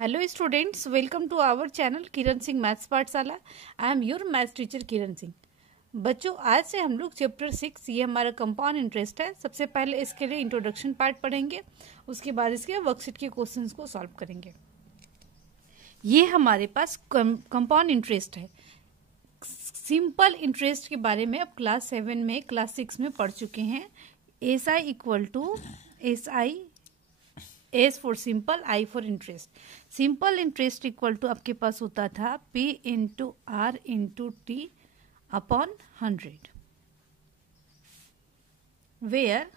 Hello students, welcome to our channel Kiran Singh maths Pathshala. I am your maths teacher Kiran Singh. बच्चों, आज से हम लोग चैप्टर 6, ये हमारा कंपाउंड इंटरेस्ट है। सबसे पहले इसके लिए इंट्रोडक्शन पार्ट पढ़ेंगे, उसके बाद इसके वर्कशीट के क्वेश्चंस को सॉल्व करेंगे। ये हमारे पास कंपाउंड इंटरेस्ट है। सिंपल इंटरेस्ट के बारे में अब क्लास 7 में, क्लास 6 में पढ़ चुके हैं। S I equal to S for simple, I for interest. Simple interest equal to आपके पास होता था P into R into T upon 100, where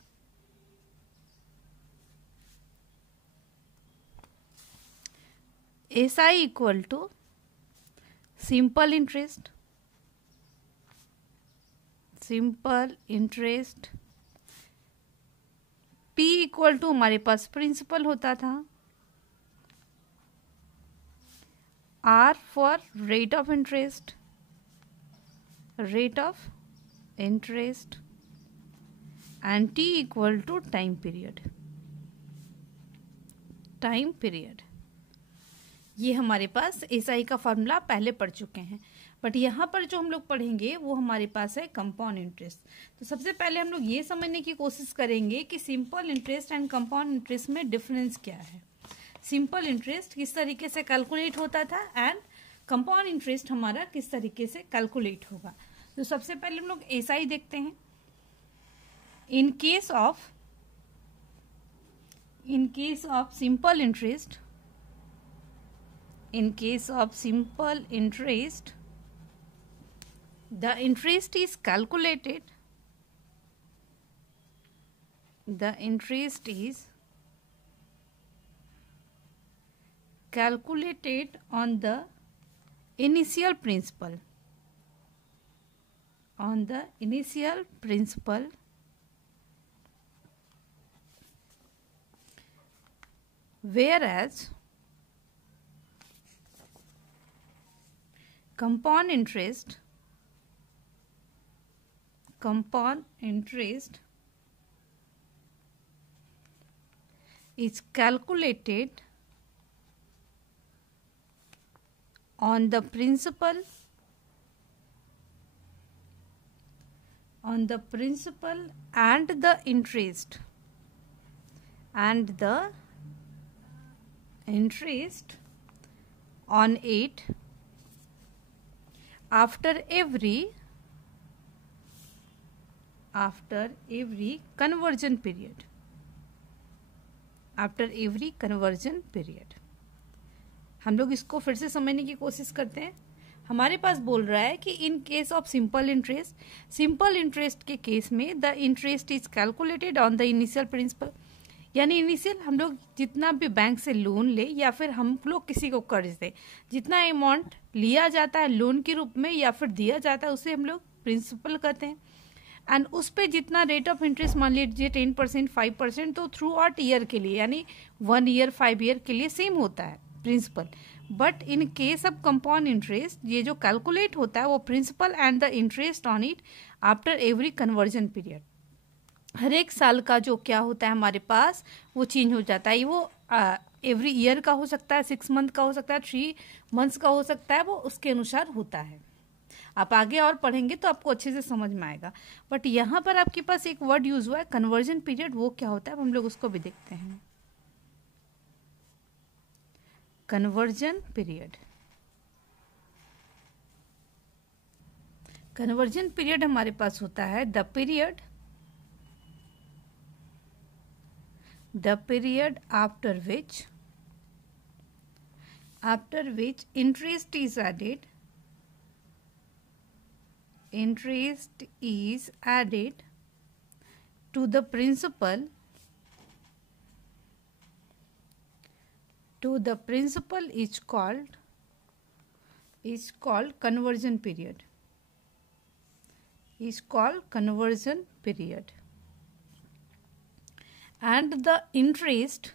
S I equal to simple interest P equal to हमारे पास प्रिंसिपल होता था, R for rate of interest and T equal to time period. ये हमारे पास एसआई का फॉर्मूला पहले पढ़ चुके हैं, बट यहाँ पर जो हम लोग पढ़ेंगे वो हमारे पास है कंपाउंड इंटरेस्ट। तो सबसे पहले हम लोग ये समझने की कोशिश करेंगे कि simple interest and compound interest में डिफरेंस क्या है। सिंपल इंटरेस्ट किस तरीके से कैलकुलेट होता था एंड कंपाउंड इंटरेस्ट हमारा किस तरीके से कैलकुलेट होगा। तो सबसे पहले हम लोग एसआई देखते हैं। इन case of simple interest, the interest is calculated on the initial principal, whereas compound interest is calculated on the principal and the interest on it after every conversion period. हम लोग इसको फिर से समझने की कोशिश करते हैं। हमारे पास बोल रहा है कि in case of simple interest के केस में the interest is calculated on the initial principal, यानी इनिशियल हम लोग जितना भी बैंक से लोन ले या फिर हम लोग किसी को कर्ज दे, जितना अमाउंट लिया जाता है लोन के रूप में या फिर दिया जाता है उसे हम लोग प्रिंसिपल कहते हैं। एंड उस पर जितना रेट ऑफ इंटरेस्ट मान लीजिए 10%, 5%, तो थ्रू आउट ईयर के लिए यानी 1 ईयर 5 ईयर के लिए सेम होता है principal. But in case of compound interest ये जो कैलकुलेट होता है वो principal and the interest on it after every conversion period. हर एक साल का जो क्या होता है हमारे पास वो चेंज हो जाता है। वो एवरी ईयर का हो सकता है, 6 मंथ का हो सकता है, 3 मंथ्स का हो सकता है, वो उसके अनुसार होता है। आप आगे और पढ़ेंगे तो आपको अच्छे से समझ में आएगा। बट यहाँ पर आपके पास एक वर्ड यूज हुआ है कन्वर्जन पीरियड, वो क्या होता है अब हम लोग उसको भी देखते हैं। कन्वर्जन पीरियड हमारे पास होता है the period after which interest is added to the principal is called conversion period, and the interest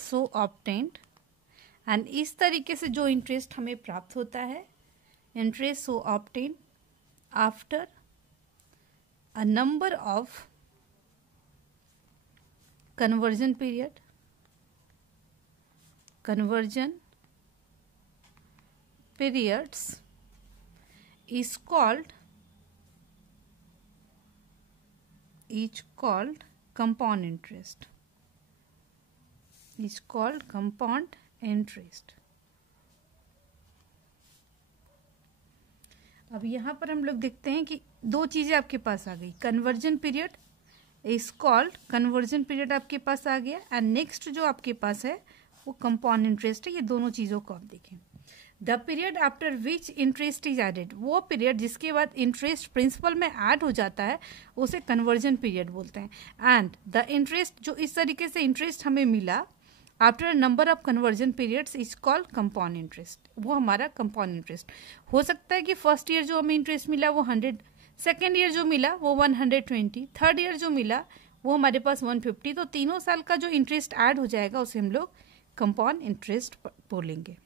so obtained, and इस तरीके से जो इंटरेस्ट हमें प्राप्त होता है, interest so obtain after a number of conversion period, conversion periods is called compound interest. Is called compound interest. अब यहाँ पर हम लोग देखते हैं कि दो चीजें आपके पास आ गई. Conversion period is called, conversion period आपके पास आ गया, एंड नेक्स्ट जो आपके पास है वो कंपाउंड इंटरेस्ट है. ये दोनों चीजों को आप देखें. The period after which interest is added, वो पीरियड जिसके बाद इंटरेस्ट प्रिंसिपल में ऐड हो जाता है उसे कन्वर्जन पीरियड बोलते हैं. एंड द इंटरेस्ट, जो इस तरीके से इंटरेस्ट हमें मिला after number of conversion periods is called compound interest. वो हमारा कंपाउंड इंटरेस्ट हो सकता है कि फर्स्ट ईयर जो हमें इंटरेस्ट मिला वो 100, सेकेंड ईयर जो मिला वो 120, थर्ड ईयर जो मिला वो हमारे पास 150. तो तीनों साल का जो इंटरेस्ट ऐड हो जाएगा उसे हम लोग कंपाउंड इंटरेस्ट बोलेंगे.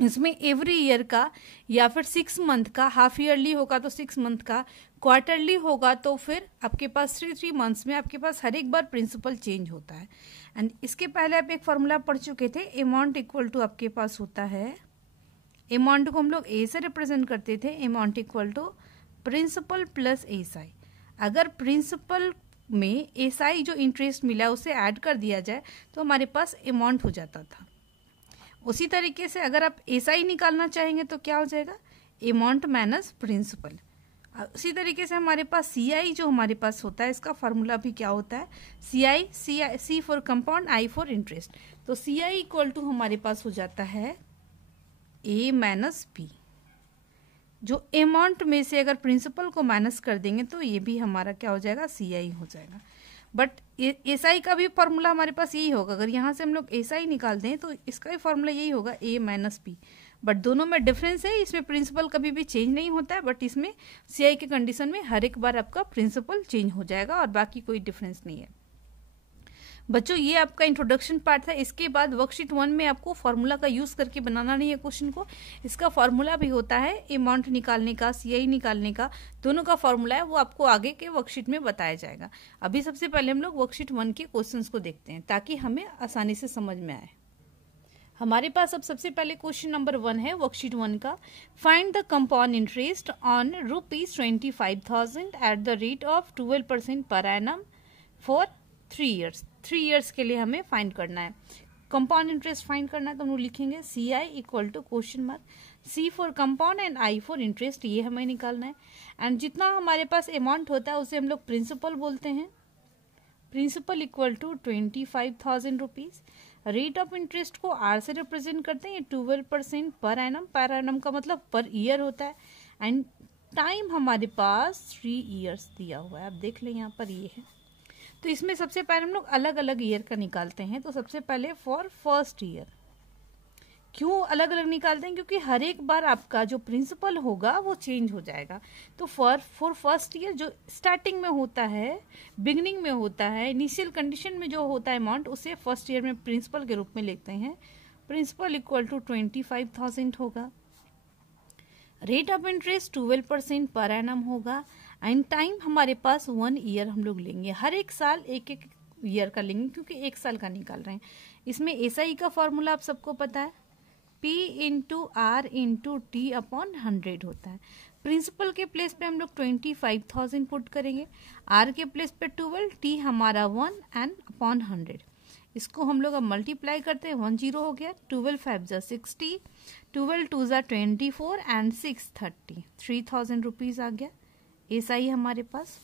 इसमें एवरी ईयर का या फिर 6 मंथ का, हाफ ईयरली होगा तो 6 मंथ का, क्वार्टरली होगा तो फिर आपके पास 3 मंथ्स में आपके पास हर एक बार प्रिंसिपल चेंज होता है. एंड इसके पहले आप एक फॉर्मूला पढ़ चुके थे, अमाउंट इक्वल टू आपके पास होता है, अमाउंट को हम लोग ए से रिप्रेजेंट करते थे, amount equal to principal plus SI. अगर प्रिंसिपल में एसआई जो इंटरेस्ट मिला उसे ऐड कर दिया जाए तो हमारे पास अमाउंट हो जाता था. उसी तरीके से अगर आप एसआई निकालना चाहेंगे तो क्या हो जाएगा, अमाउंट माइनस प्रिंसिपल. उसी तरीके से हमारे पास सीआई जो हमारे पास होता है, इसका फॉर्मूला भी क्या होता है, C for compound, I for interest. तो सीआई इक्वल टू हमारे पास हो जाता है ए माइनस बी. जो अमाउंट में से अगर प्रिंसिपल को माइनस कर देंगे तो ये भी हमारा क्या हो जाएगा, सीआई हो जाएगा. बट एसआई का भी फॉर्मूला हमारे पास यही होगा. अगर यहाँ से हम लोग एसआई निकाल दें तो इसका भी फॉर्मूला यही होगा, ए माइनस बी. बट दोनों में डिफरेंस है, इसमें प्रिंसिपल कभी भी चेंज नहीं होता है, बट इसमें सीआई के कंडीशन में हर एक बार आपका प्रिंसिपल चेंज हो जाएगा और बाकी कोई डिफरेंस नहीं है. बच्चों ये आपका इंट्रोडक्शन पार्ट था. इसके बाद वर्कशीट 1 में आपको फॉर्मूला का यूज करके बनाना नहीं है क्वेश्चन को. इसका फॉर्मूला भी होता है अमाउंट निकालने का, सीआई निकालने का, दोनों का फॉर्मूला है, वो आपको आगे के वर्कशीट में बताया जाएगा. अभी सबसे पहले हम लोग वर्कशीट 1 के क्वेश्चंस को देखते हैं ताकि हमें आसानी से समझ में आए. हमारे पास अब सबसे पहले क्वेश्चन नंबर 1 है वर्कशीट 1 का. Find the compound interest on ₹25,000 at the rate of 12% per annum for 3 years. 3 years के लिए हमें फाइंड करना है. कंपाउंड इंटरेस्ट फाइंड करना है तो हम लोग लिखेंगे C I equal to question mark, C for compound and I for interest, ये हमें निकालना है. एंड जितना हमारे पास अमाउंट होता है उसे हम लोग प्रिंसिपल बोलते हैं. Principal equal to 25,000 rupees. Rate of interest को आर से रिप्रेजेंट करते हैं, 12% पर एनम. पर एनम का मतलब पर ईयर होता है. एंड टाइम हमारे पास 3 ईयर्स दिया हुआ है. आप देख लें यहाँ पर ये है. तो इसमें सबसे पहले हम लोग अलग अलग ईयर का निकालते हैं. तो सबसे पहले फॉर फर्स्ट ईयर. क्यों अलग अलग निकालते हैं, क्योंकि हर एक बार आपका जो प्रिंसिपल होगा वो चेंज हो जाएगा. तो फॉर फर्स्ट ईयर जो स्टार्टिंग में होता है, बिगिनिंग में होता है, इनिशियल कंडीशन में जो होता है अमाउंट, उसे फर्स्ट ईयर में प्रिंसिपल के रूप में लेते हैं. प्रिंसिपल इक्वल टू 25,000 होगा. Rate of interest 12% per annum होगा. एंड टाइम हमारे पास 1 ईयर हम लोग लेंगे. हर एक साल एक एक ईयर का लेंगे क्योंकि 1 साल का निकाल रहे हैं. इसमें एसआई का फॉर्मूला आप सबको पता है, P into R into T upon 100 होता है. प्रिंसिपल के प्लेस पे हम लोग 25,000 पुट करेंगे, आर के प्लेस पे 12, टी हमारा 1 एंड अपॉन 100. इसको हम लोग अब मल्टीप्लाई करते हैं, 1 0 हो गया, 12 5 जा 60, 12 2 जा 24 एंड 6 30, 3,000 रुपीज आ गया. ऐसा ही हमारे पास.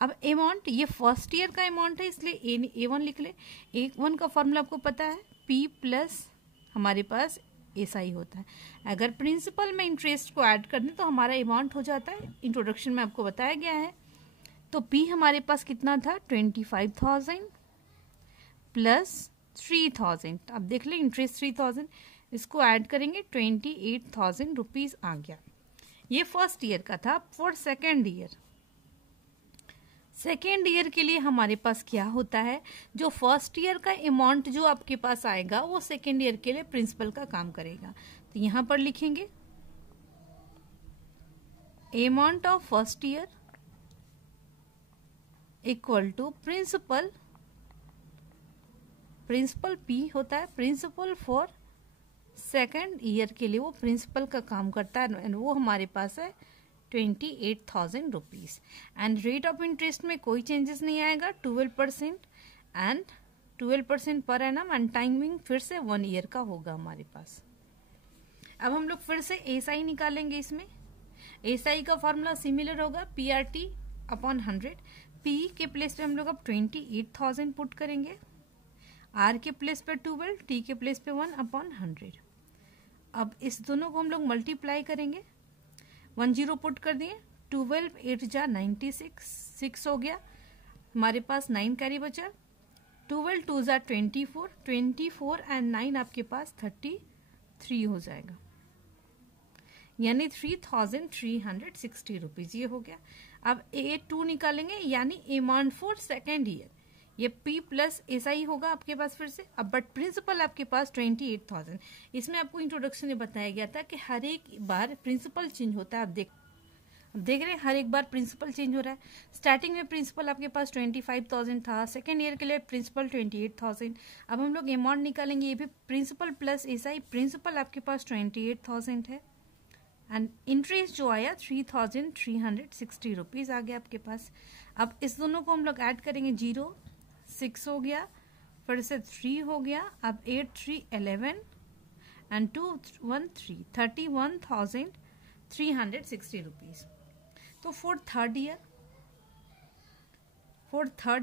अब अमाउंट, ये फर्स्ट ईयर का अमाउंट है इसलिए A1 लिख ले. A1 का फॉर्मूला आपको पता है, P प्लस हमारे पास ऐसा ही होता है. अगर प्रिंसिपल में इंटरेस्ट को ऐड कर दें तो हमारा अमाउंट हो जाता है. इंट्रोडक्शन में आपको बताया गया है. तो P हमारे पास कितना था, 25,000 प्लस 3,000. अब देख लें इंटरेस्ट 3,000, इसको ऐड करेंगे 28,000 रुपीज आ गया. ये फर्स्ट ईयर का था. For second year, second year के लिए हमारे पास क्या होता है, जो फर्स्ट ईयर का अमाउंट जो आपके पास आएगा वो सेकेंड ईयर के लिए प्रिंसिपल का काम करेगा. तो यहां पर लिखेंगे amount of first year equal to principal principal P होता है प्रिंसिपल फॉर सेकेंड ईयर के लिए वो प्रिंसिपल का काम करता है एंड वो हमारे पास है 28,000 rupees. And rate of interest में कोई चेंजेस नहीं आएगा 12% and 12% per annum and timing फिर से 1 ईयर का होगा हमारे पास। अब हम लोग फिर से एसआई निकालेंगे। इसमें एसआई का फॉर्मूला सिमिलर होगा PRT अपॉन 100। पी के प्लेस पे हम लोग अब 28,000 पुट करेंगे, आर के प्लेस पे 12, टी के प्लेस पे 1 अपॉन 100। अब इस दोनों को हम लोग मल्टीप्लाई करेंगे, 10 पुट कर दिए, 12 8 जा 96, 6 हो गया हमारे पास, 9 कैरी बचा, 12 2 जा 24, 24 एंड 9 आपके पास 33 हो जाएगा, यानी 3,360 रुपीज ये हो गया। अब A2 निकालेंगे यानी अमाउंट फॉर सेकेंड ईयर, ये P प्लस SI होगा आपके पास फिर से। अब बट प्रिंसिपल आपके पास 28,000। इसमें आपको इंट्रोडक्शन में बताया गया था कि हर एक बार प्रिंसिपल चेंज होता है। अब देख रहे हैं हर एक बार प्रिंसिपल चेंज हो रहा है। स्टार्टिंग में प्रिंसिपल आपके पास 25,000 था, सेकेंड ईयर के लिए प्रिंसिपल 28,000। अब हम लोग अमाउंट निकालेंगे, ये भी प्रिंसिपल प्लस SI, प्रिंसिपल आपके पास 28,000 है एंड इंटरेस्ट जो आया 3,360 रुपीज आ गया आपके पास। अब इस दोनों को हम लोग ऐड करेंगे, 0 6 हो गया, फिर से 3 हो गया, अब 8 3 11 एंड 2 1 3 31,360 रुपीज। तो फॉर थर्ड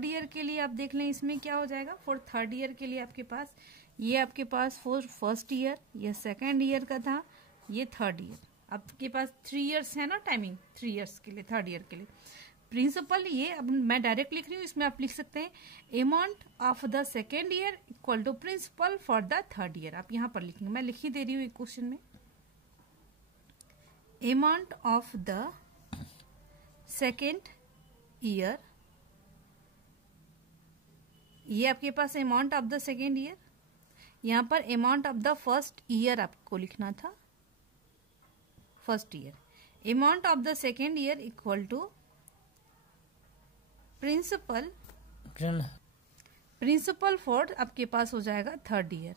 ईयर के लिए आप देख लें इसमें क्या हो जाएगा। फॉर थर्ड ईयर के लिए आपके पास ये आपके पास फॉर फर्स्ट ईयर, ये सेकेंड ईयर का था, ये थर्ड ईयर आपके पास 3 इयर्स है ना टाइमिंग, 3 इयर्स के लिए थर्ड ईयर के लिए। प्रिंसिपल ये अब मैं डायरेक्ट लिख रही हूँ, इसमें आप लिख सकते हैं amount of the second year equal to principal for the third year. आप यहाँ पर लिखेंगे, मैं लिख ही दे रही हूँ क्वेश्चन में, amount of the second year, ये आपके पास amount of the second year, यहाँ पर amount of the first year आपको लिखना था, first year, amount of the second year equal to principal for आपके पास हो जाएगा थर्ड ईयर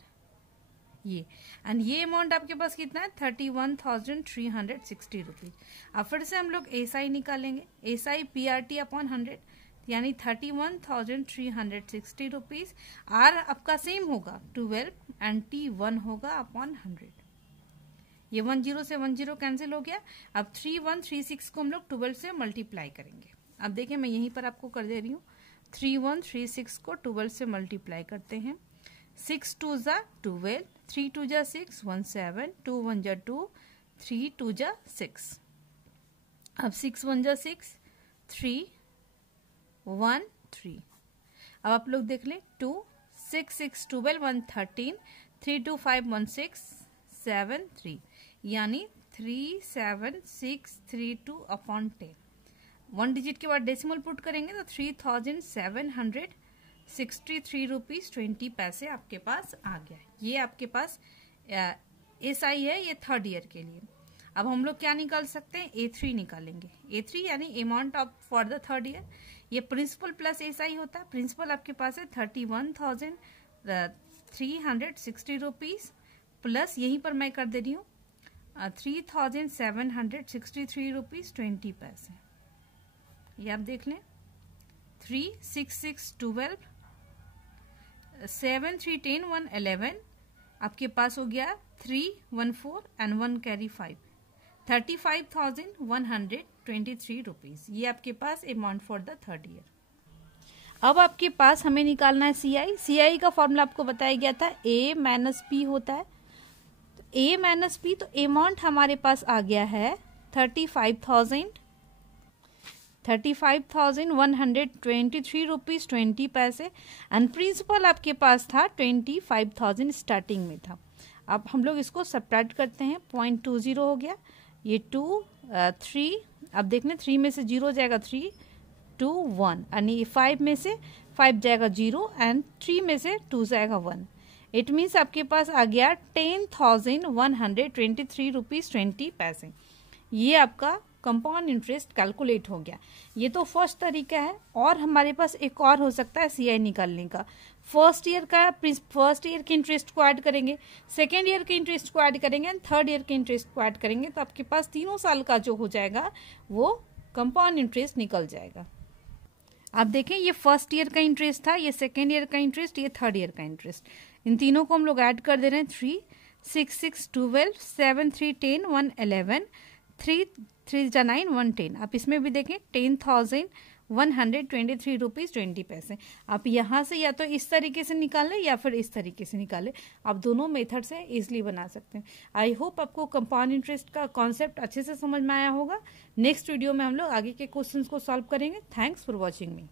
ये, एंड ये अमाउंट आपके पास कितना है 31,360 रुपीज। अब फिर से हम लोग SI निकालेंगे, SI PRT अपॉन 100 यानी 31,360 रुपीज। आर आपका सेम होगा 12 एंड T 1 होगा अपॉन 100। ये 10 से 10 कैंसिल हो गया। अब 3136 को हम लोग 12 से मल्टीप्लाई करेंगे। अब देखिए मैं यहीं पर आपको कर दे रही हूँ, 3136 को 12 से मल्टीप्लाई करते हैं, 6 2 जा 12, 3 2 जा 6 1 7, 2 1 जा 2, 3 2 जा 6, अब 6 1 जा 6, 3 1 3। अब आप लोग देख लें, 2 6 6 12 1 13, 3 2 5 1 6 7 3 यानी 37632 अपॉन 10। 1 डिजिट के बाद डेसिमल पुट करेंगे तो 3,763 रुपीज 20 पैसे आपके पास आ गया। ये आपके पास SI है, ये थर्ड ईयर के लिए। अब हम लोग क्या निकाल सकते हैं, A3 निकालेंगे। A3 यानी amount of for the third year, ये प्रिंसिपल प्लस SI होता है। प्रिंसिपल आपके पास है 31,360 रुपीज प्लस यहीं पर मैं कर दे रही हूँ 3,763 रुपीज 20 पैसे। ये आप देख लें, 3 6 6 12 7 3 10 1 11 आपके पास हो गया 3 1 4 एंड 1 कैरी 5, 35,123 रुपीज। ये आपके पास amount for the third year. अब आपके पास हमें निकालना है CI का फॉर्मूला आपको बताया गया था, A माइनस P होता है। A माइनस P, तो अमाउंट हमारे पास आ गया है 35,123 रुपीज 20 पैसे एंड प्रिंसिपल आपके पास था 25,000 स्टार्टिंग में था। अब हम लोग इसको सब्ट्रैक्ट करते हैं, 0.20 हो गया, ये 2 3, अब देखने 3 में से 0 जाएगा 3 2 1 यानी 5 में से 5 जाएगा 0 एंड 3 में से 2 जाएगा 1। इट मीन्स आपके पास आ गया 10,123 रुपीज 20 पैसे। ये आपका कंपाउंड इंटरेस्ट कैलकुलेट हो गया। ये तो फर्स्ट तरीका है, और हमारे पास एक और हो सकता है CI निकालने का। फर्स्ट ईयर के इंटरेस्ट को ऐड करेंगे, सेकेंड ईयर के इंटरेस्ट को ऐड करेंगे एंड थर्ड ईयर के इंटरेस्ट को ऐड करेंगे, तो आपके पास 3 साल का जो हो जाएगा वो कंपाउंड इंटरेस्ट निकल जाएगा। आप देखें ये फर्स्ट ईयर का इंटरेस्ट था, ये सेकेंड ईयर का इंटरेस्ट, ये थर्ड ईयर का इंटरेस्ट, इन तीनों को हम लोग ऐड कर दे रहे हैं। 3 6 6 12 7 3 10 1 11 3 3 9 1 10। आप इसमें भी देखें 10,123 रुपीज 20 पैसे। आप यहाँ से या तो इस तरीके से निकाल लें या फिर इस तरीके से निकालें, आप दोनों मेथड से इजिली बना सकते हैं। आई होप आपको कंपाउंड इंटरेस्ट का कॉन्सेप्ट अच्छे से समझ में आया होगा। नेक्स्ट वीडियो में हम लोग आगे के क्वेश्चंस को सॉल्व करेंगे। Thanks for watching me.